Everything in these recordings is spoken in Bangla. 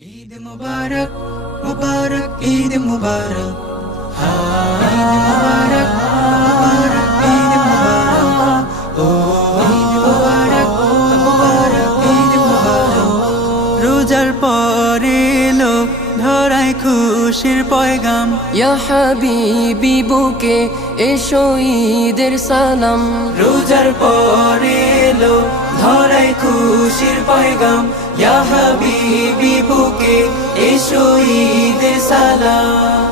ঈদ মুবারক মুবারক ঈদ মুবারক ঈদ মুবারক মুবারক ঈদ মুবারক ও ঈদ মুবারক মুবারক ঈদ মুবারক রোজার পরে এলো ধরায় খুশির পয়গাম ইয়া হাবিবি বুকে এসো ঈদের সালাম রোজার পরে এলো ধরায় খুশির পয়গাম ইয়া হাবিবি বুকে এসো ঈদের সালাম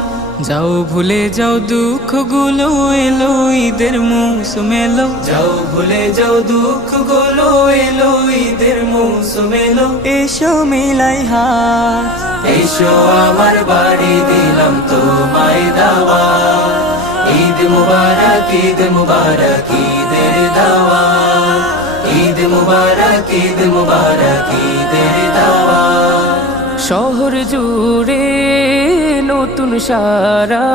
যাও ভুলে যাও দুঃখগুলো এলো ঈদের মৌসুম এলো যাও ভুলে যাও দুঃখগুলো এলো ঈদের মৌসুম এলো এসো মিলাই হাত এসো আমার বাড়ি দিলাম তোমায় দাওয়াত ঈদ মুবারক ঈদ মুবারক ঈদের দাওয়াত ঈদ মুবারক ঈদ মুবারক ঈদের দাওয়াত শহর জুড়ে নতুন সারা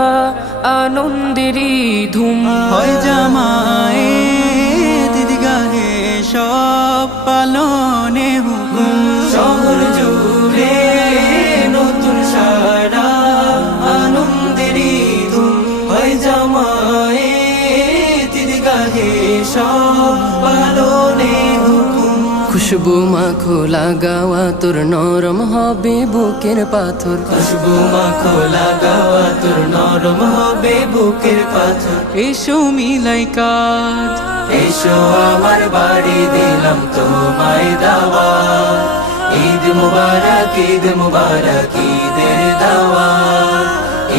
আনন্দেরই ধুম হয় জামায়ে দিদিগাহে সব পালনে হুকুম শহর জুড়ে নতুন সারা আনন্দেরই ধুম হয় জামায়ে দিদিগাহে সব পালনে হুকুম খুশবু মাখো লাগাওয়া তোর নরম হবে বুকের পাথর খুশবু মাখো লাগাওয়া তোর নরম হবে বুকের পাথর এসো মিলাই কাজ এসো আমার বাড়ি দিলাম তোমায় দাওয়াত ঈদ মুবারক ঈদ মুবারক ঈদের দাওয়াত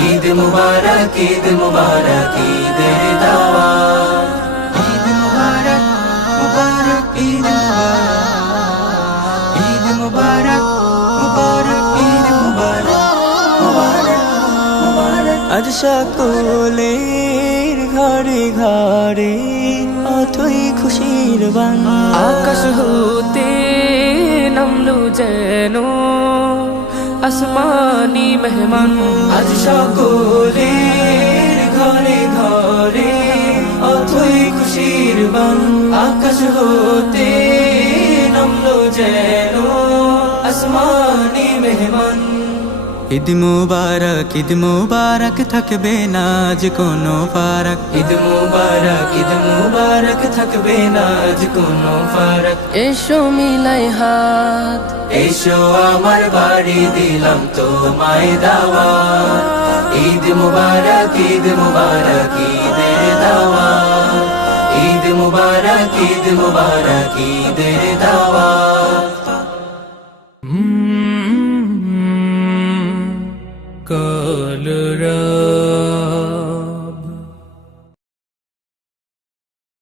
ঈদ মুবারক ঈদ মুবারক ঈদের দাওয়াত ঈদ মুবারক মুবারক ঈদ মুবারক ঈদ মুবারক মুবারক ঈদ মুবারক মুবারক মুবারক আজ সকলের ঘরে ঘরে অথই খুশির বান আকাশ হতে নামলো যেন আসমানি মেহমান আজ সকলের ঘরে ঘরে অথই খুশির বান আকাশ হতে নামলো যেন আসমানি মেহমান ঈদ মুবারক থাকবে না আজ কোনো ফারাক ঈদ মুবারক থাকবে না আজ কোনো ফারাক এসো মিলাই হাত এসো আমার বাড়ি দিলাম তোমায় দাওয়াত ঈদ মুবারক ঈদের দাওয়াত ঈদ মুবারক ঈদের দাওয়াত কলরা